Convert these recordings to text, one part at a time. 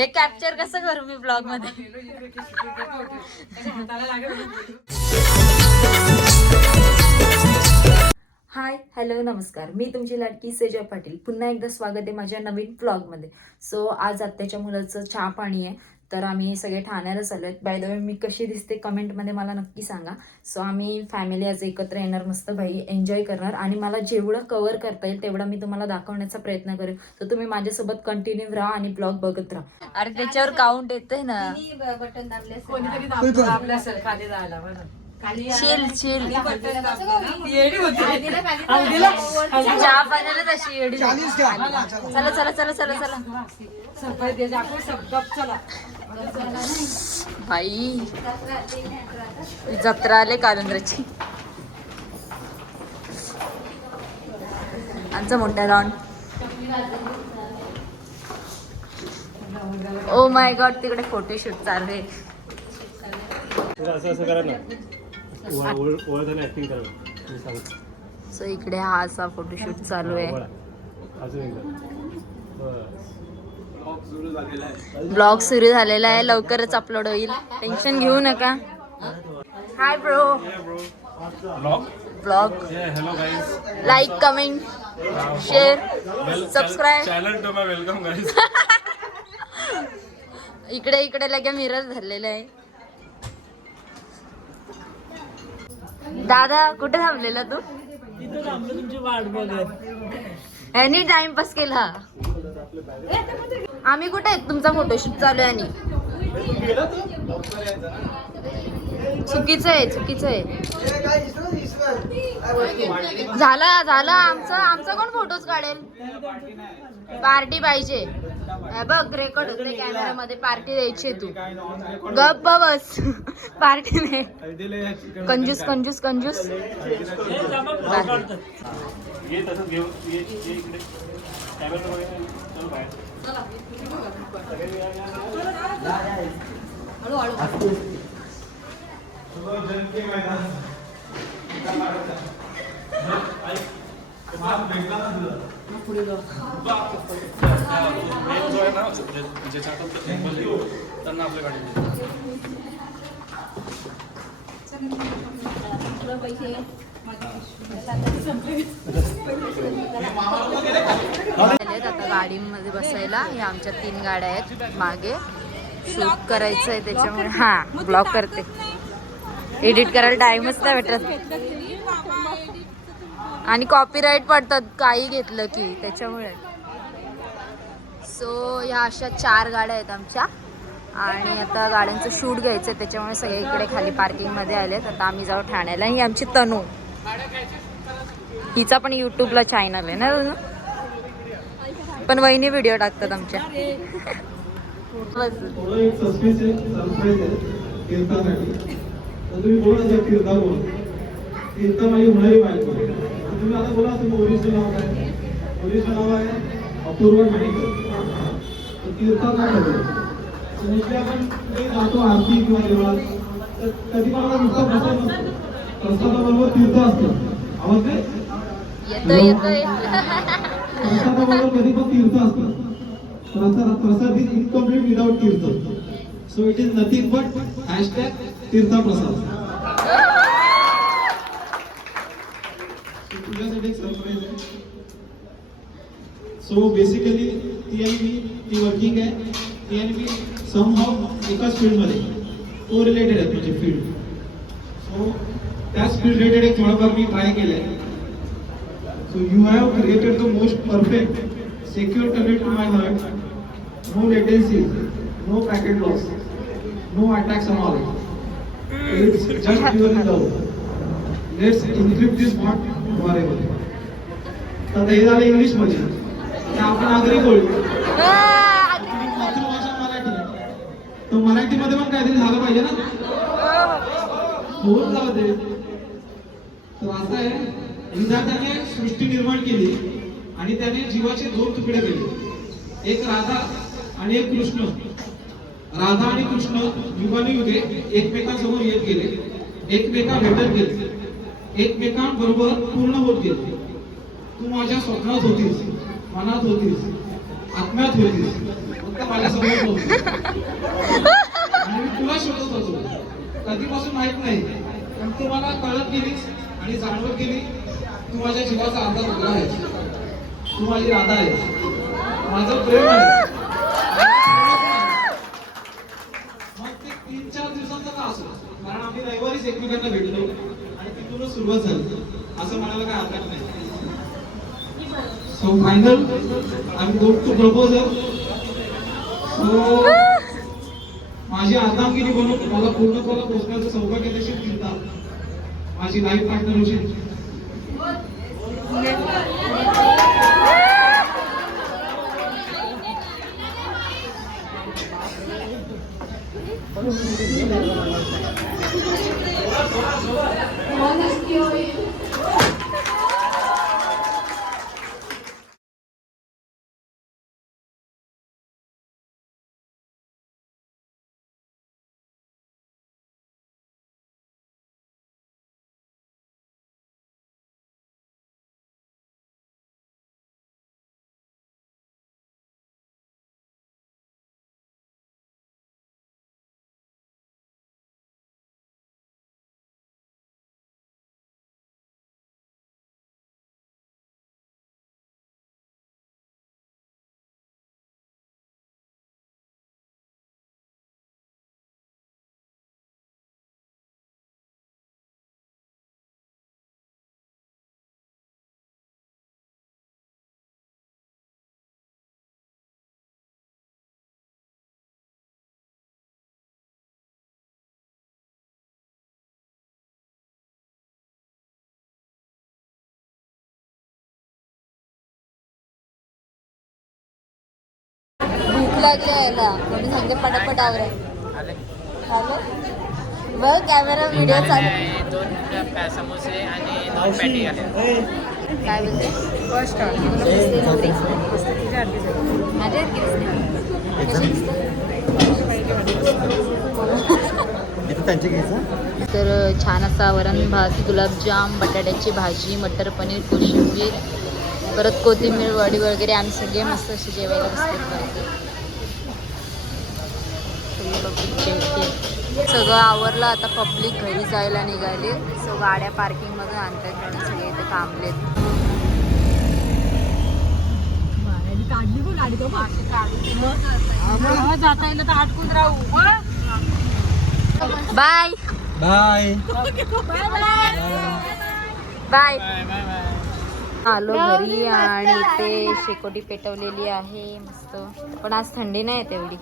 हे कॅप्चर कसं करू मी ब्लॉग मध्ये? हाय हॅलो नमस्कार, मी तुमची लाडकी सेजा पाटील. पुन्हा एकदा स्वागत आहे माझ्या नवीन ब्लॉगमध्ये. सो आज आत्याच्या मुलाचं चहा पाणी आहे, तर आम्ही सगळे ठाण्याला चालू आहेत. बाय द वे मी कशी दिसते कमेंटमध्ये मला नक्की सांगा. सो आम्ही फॅमिली आज एकत्र येणार, मस्त भाई एन्जॉय करणार आणि मला जेवढं कव्हर करता येईल तेवढं मी तुम्हाला दाखवण्याचा प्रयत्न करेन. तर तुम्ही माझ्यासोबत कंटिन्यू राहा आणि ब्लॉग बघत राहा. अरे त्याच्यावर काउंट येते ना, बटन दाबले चिल चिल चहा पाण्याला तशी एडी. चला चला चला चला चला भाई, जत्रा आले कालंद्राची. आमचा मोठा लॉन. ओ माय गॉड, तिकडे फोटोशूट चालू आहे. असं करा ना, ऍक्टिंग करा. सो इकडे हा असा फोटोशूट चालू आहे. ब्लॉग सुरू झालेला आहे, लवकरच अपलोड होईल, टेन्शन घेऊ नका. Hi bro. Vlog hello guys, like comment share subscribe channel to my welcome guys. इकडे इकडे लगे मिरर धरलेलं आहे. दादा कुठे थांबलेला तू? तिथं थांबलो तुमची वाट बघत. एनी टाइमपास केला. आम्ही कुठे आहेत? तुमचा फोटोशूट चालू आहे आणि चुकीचं आहे, चुकीचं आहे. झालं झालं, आमचा कोण फोटोज काढेल? पार्टी पाहिजे. बघ रेकॉर्ड होते कॅमेरा मध्ये. पार्टी द्यायची तू गप्प बस. पार्टी नाही. कंजूस कंजूस कंजूस. त्यांना आपल्या गाडी आता गाडीमध्ये बसायला. हे आमच्या 3 गाड्या आहेत मागे. शूट करायचं आहे त्याच्यामुळे हा ब्लॉग करते. एडिट करायला टाइमच नाही भेटत आणि कॉपीराईट पडतात काही घेतलं की, त्याच्यामुळे. सो ह्या अशा 4 गाड्या आहेत आमच्या आणि आता गाड्यांचं शूट घ्यायचं, त्याच्यामुळे सगळे इकडे खाली पार्किंगमध्ये आलेत. आता आम्ही जाऊ ठाण्याला. ही आमची तनू, हिचा पण यूट्यूबला चॅनल आहे ना, पण वहिनी व्हिडिओ टाकतात आमच्या. अपूर्व तीर्था काय होतं, आपण जातो आरती किंवा देवळात, तर कधी मला नुसतं प्रसाद नसतो, प्रसादाबरोबर तीर्थ असतं. आवाज काय प्रसादाबरोबर कधी पण तीर्थ असतं. Prasad is incomplete without tirth. So it is nothing but hashtag tirtha prasad. तुझ्यासाठी एक सरप्राईज आहे. सो बेसिकली ती वर्किंग आहे. ती आणि मी समहाव एकाच फील्डमध्ये को रिलेटेड आहेत, म्हणजे फील्ड. सो त्याच फील्ड रिलेटेड एक थोडंफार मी ट्राय केलं आहे. So you have created the most perfect secure connect to my heart. No latency, no packet loss, no attacks on all. It's just purely love. Let's encrypt this bond forever. तर हे झालं इंग्लिशमध्ये. आपण नागरिक बोलतो, मातृभाषा मराठी, तर मराठीमध्ये पण काहीतरी झालं पाहिजे ना, होऊन जाऊ दे. तर असं आहे, विधात्याने सृष्टी निर्माण केली आणि त्याने जीवाचे 2 तुकडे केले, एक राधा आणि एक कृष्ण. राधा आणि कृष्ण युगानुयुगे एकमेकांसमोर येत गेले, एकमेका भेटत गेले, एकमेकांबरोबर पूर्ण होत गेले. तू माझ्या स्वप्नात होतीस, मनात होतीस, आत्म्यात होतीस, फक्त माझ्यासमोर नव्हती. आणि मी तुला शोधत होतो कधीपासून माहित नाही, पण तू मला कळत गेलीस आणि जाणवत गेली. तू माझ्या जीवाचा अर्धा तुकडा आहेस, तू माझी राधा आहेस, माझं प्रेम आहे. मग ते 3-4 दिवसांचं का असो, कारण आम्ही रविवारीच एकमेकांना भेटलो आणि तिथूनच सुरुवात झाली, असं म्हणायला काय हरकत नाही. So final I am going to proposal. सो माझी अर्धांगिनी बनून मला पूर्णत्वाला पोहोचण्याचं सौभाग्य देशील चिंता, माझी लाईफ पार्टनर होशील. भूक लागली यायला म्हणून सांगते पटापट आवरा. हॅलो बघ कॅमेरा व्हिडिओ चालू. 2 समोसे आणि 2 पॅटी आहे. काय बोलते फर्स्ट माझ्या तर छान असा वरण भात, गुलाबजाम, बटाट्याची भाजी, मटर पनीर, कोशिंबीर, परत कोथिंबीर वडी वगैरे आम्ही सगळे मस्त असे जेवायला बसले. सगळं आवरलं, आता पब्लिक घरी जायला निघाले. सो गाड्या पार्किंग मधून आणतात म्हणून सगळे इथे थांबलेत. जाता येईल तर अटकून राहू. Bye bye bye. आलो घरी आणि इथे शेकोटी पेटवलेली आहे मस्त, पण आज थंडी नाही तेवढी.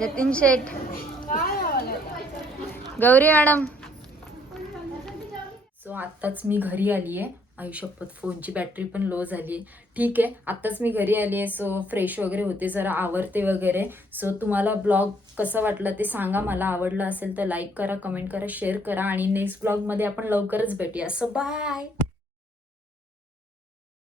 जतीन शेठ, गौरी मॅडम. सो आत्ताच मी घरी आली आहे. आयुष्यपत फोनची बॅटरी पण लो झाली आहे. ठीक आहे, आत्ताच मी घरी आली आहे. सो फ्रेश वगैरे होते, जरा आवरते वगैरे. सो तुम्हाला ब्लॉग कसा वाटला ते सांगा मला. आवडला असेल तर लाईक करा, कमेंट करा, शेअर करा आणि नेक्स्ट ब्लॉगमध्ये आपण लवकरच भेटूया. So bye.